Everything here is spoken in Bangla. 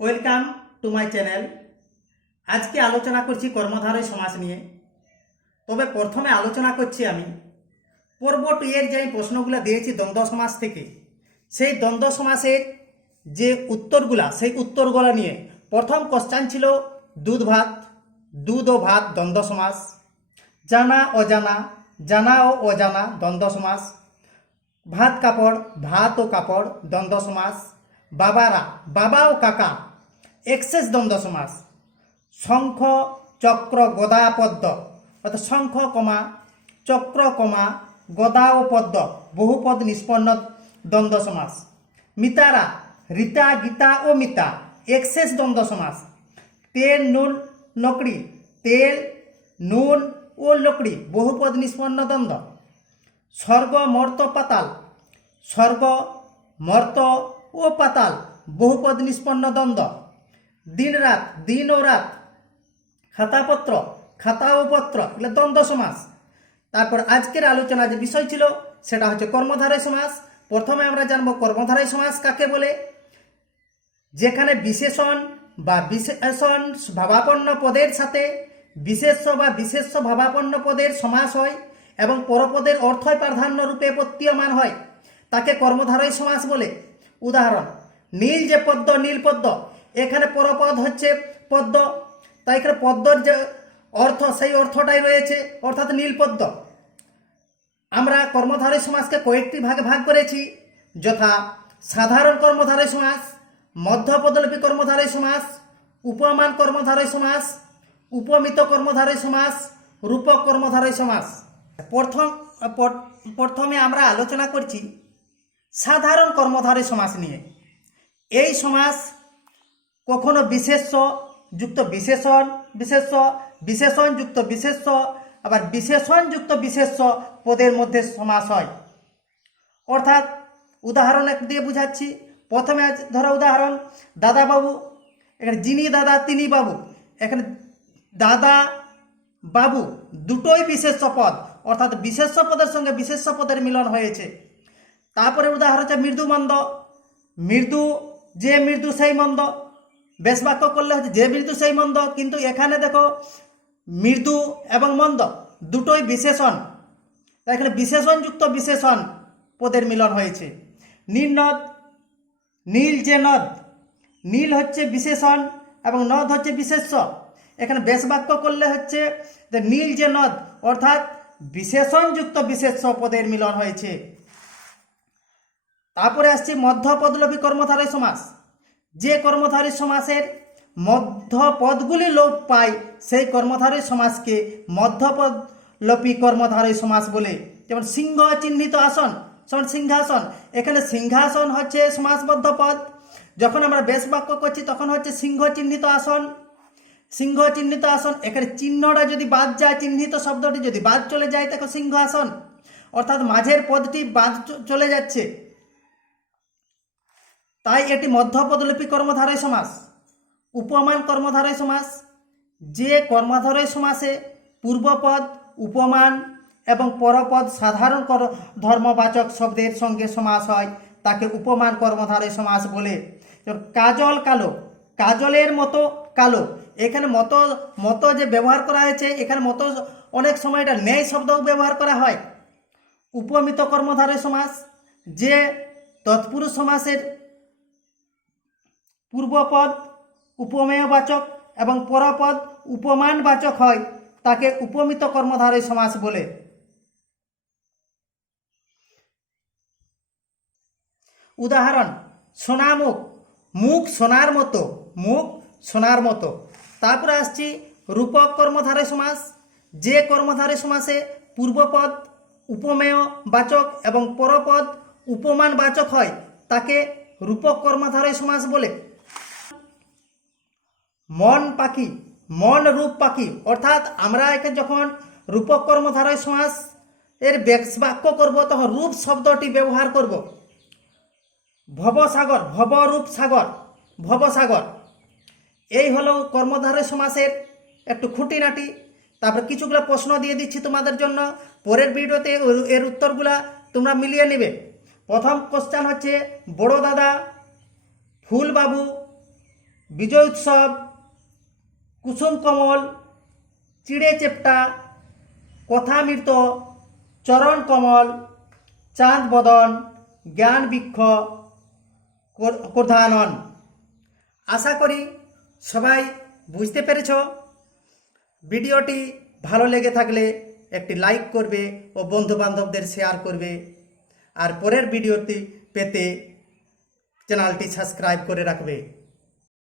Welcome to my channel. আজকে আলোচনা করছি কর্মধারয় সমাস নিয়ে। তবে প্রথমে আলোচনা করছি আমি পর্ব 2 এর যে প্রশ্নগুলো দিয়েছি দ্বন্দ্ব সমাস থেকে, সেই দ্বন্দ্ব সমাসের যে উত্তরগুলা, সেই উত্তরগুলো নিয়ে প্রথম কোশ্চেন ছিল দুধ ভাত, দুধ ও ভাত দ্বন্দ্ব সমাস, জানা অজানা, জানা ও অজানা দ্বন্দ্ব সমাস, ভাত কাপড়, ভাত ও কাপড় দ্বন্দ্ব সমাস, বাবারা, বাবা ও কাকা এক্সেস দ্বন্দ্ব সমাস, শঙ্খ চক্র গদা পদ্ম অর্থাৎ শঙ্খ কমা চক্র কমা গদা ও পদ্ম বহুপদ নিষ্পন্ন দ্বন্দ্ব সমাস, মিতারা, রীতা, গীতা ও মিতা এক্সেস দ্বন্দ্ব সমাস, তেল নুন লকড়ি, তেল নুন ও লকড়ি বহুপদ নিষ্পন্ন দ্বন্দ্ব, স্বর্গ মর্ত পাতাল, স্বর্গ মর্ত ও পাতাল বহুপদ নিষ্পন্ন দ্বন্দ্ব, দিন রাত, দিন ও রাত, খাতাপত্র, খাতা ও পত্র এগুলো দ্বন্দ্ব সমাস। তারপর আজকের আলোচনা যে বিষয় ছিল সেটা হচ্ছে কর্মধারয় সমাস। প্রথমে আমরা জানবো কর্মধারয় সমাস কাকে বলে। যেখানে বিশেষণ বা বিশেষণ ভাবাপন্ন পদের সাথে বিশেষ্য বা বিশেষ্য ভাবাপন্ন পদের সমাস হয় এবং পরপদের অর্থই প্রাধান্য রূপে প্রতীয়মান হয়, তাকে কর্মধারয় সমাস বলে। উদাহরণ, নীল যে পদ্ম, নীল পদ্ম, এখানে পরপদ হচ্ছে পদ্ম, তাই এখানে পদ্মর যে অর্থ সেই অর্থটাই রয়েছে, অর্থাৎ নীল পদ্ম। আমরা কর্মধারয় সমাসকে কয়েকটি ভাগে ভাগ করেছি, যথা সাধারণ কর্মধারয় সমাস, মধ্যপদলোপী কর্মধারয় সমাস, উপমান কর্মধারয় সমাস, উপমিত কর্মধারয় সমাস, রূপক কর্মধারয় সমাস। প্রথমে আমরা আলোচনা করছি সাধারণ কর্মধারয় সমাস নিয়ে। এই সমাস কখনো বিশেষ্য যুক্ত বিশেষণ, বিশেষ্য, বিশেষণ যুক্ত বিশেষ্য, আবার বিশেষণ যুক্ত বিশেষ্য পদের মধ্যে সমাস হয়। অর্থাৎ উদাহরণ দিয়ে বুঝাচ্ছি। প্রথমে ধরো উদাহরণ, দাদা বাবু, এখানে যিনি দাদা তিনি বাবু, এখানে দাদা বাবু দুটোই বিশেষ্য পদ, অর্থাৎ বিশেষ্য পদের সঙ্গে বিশেষ্য পদের মিলন হয়েছে। তারপরে উদাহরণ হচ্ছে মৃদু মন্দ, মৃদু যে মৃদু সেই মন্দ, বেশ বাক্য করলে হচ্ছে যে মৃদু সেই মন্দ, কিন্তু এখানে দেখো মৃদু এবং মন্দ দুটোই বিশেষণ, এখানে বিশেষণ যুক্ত বিশেষণ পদের মিলন হয়েছে। নীল নদ, নীল যে নদ, নীল হচ্ছে বিশেষণ এবং নদ হচ্ছে বিশেষ্য, এখানে বেশ বাক্য করলে হচ্ছে নীল যে নদ, অর্থাৎ বিশেষণ যুক্ত বিশেষ্য পদের মিলন হয়েছে। তারপরে আসছে মধ্যপদলোপী কর্মধারয় সমাস। যে কর্মধারয় সমাসের মধ্যপদগুলি লোপ পায় সেই কর্মধারয় সমাসকে মধ্যপদলোপী কর্মধারয় সমাস বলে। যেমন সিংহ চিহ্নিত আসন সমান সিংহাসন, এখানে সিংহাসন হচ্ছে সমাসবদ্ধ পদ, যখন আমরা বেশ বাক্য করছি তখন হচ্ছে সিংহ চিহ্নিত আসন, সিংহ চিহ্নিত আসন, এখানে চিহ্নটা যদি বাদ যায়, চিহ্নিত শব্দটি যদি বাদ চলে যায় তখন সিংহাসন, অর্থাৎ মাঝের পদটি বাদ চলে যাচ্ছে, তাই এটি মধ্যপদলোপী কর্মধারয় সমাস। উপমান কর্মধারয় সমাস। যে কর্মধারয় সমাসে পূর্বপদ, উপমান এবং পরপদ সাধারণ ধর্মবাচক শব্দের সঙ্গে সমাস হয় তাকে উপমান কর্মধারয় সমাস বলে। কাজল কালো, কাজলের মতো কালো, এখানে মতো মতো যে ব্যবহার করা হয়েছে, এখানে মতো অনেক সময় এটা ন্যায় শব্দও ব্যবহার করা হয়। উপমিত কর্মধারয় সমাস। যে তৎপুরুষ সমাসের পূর্বপদ উপমেয়বাচক এবং পরপদ উপমানবাচক হয় তাকে উপমিত কর্মধারয় সমাস বলে। উদাহরণ, সোনামুখ, মুখ সোনার মতো, মুখ সোনার মতো। তারপরে আসছি রূপক কর্মধারয় সমাস। যে কর্মধারয় সমাসে পূর্বপদ উপমেয় বাচক এবং পরপদ উপমান বাচক হয় তাকে রূপক কর্মধারয় সমাস বলে। মন পাখি, মন রূপ পাখি, অর্থাৎ আমরা এখানে যখন রূপক কর্মধারয় সমাস এর বাক্য করব তখন রূপ শব্দটি ব্যবহার করব। ভবসাগর, ভবরূপ সাগর, ভবসাগর। এই হলো কর্মধারয় সমাসের একটু খুঁটিনাটি। তারপর কিছুগুলো প্রশ্ন দিয়ে দিচ্ছি তোমাদের জন্য, পরের ভিডিওতে এর উত্তরগুলা তোমরা মিলিয়ে নেবে। প্রথম কোশ্চেন হচ্ছে বড় দাদা, ফুলবাবু, বিজয় উৎসব, কুসুম কমল, চিড়ে চেপ্টা, কথামৃত, চরণ কমল, চাঁদ বদন, জ্ঞান বৃক্ষ, প্রধানন। আশা করি সবাই বুঝতে পেরেছ। ভিডিওটি ভালো লেগে থাকলে একটি লাইক করবে ও বন্ধু বান্ধবদের শেয়ার করবে। আর পরের ভিডিওটি পেতে চ্যানেলটি সাবস্ক্রাইব করে রাখবে।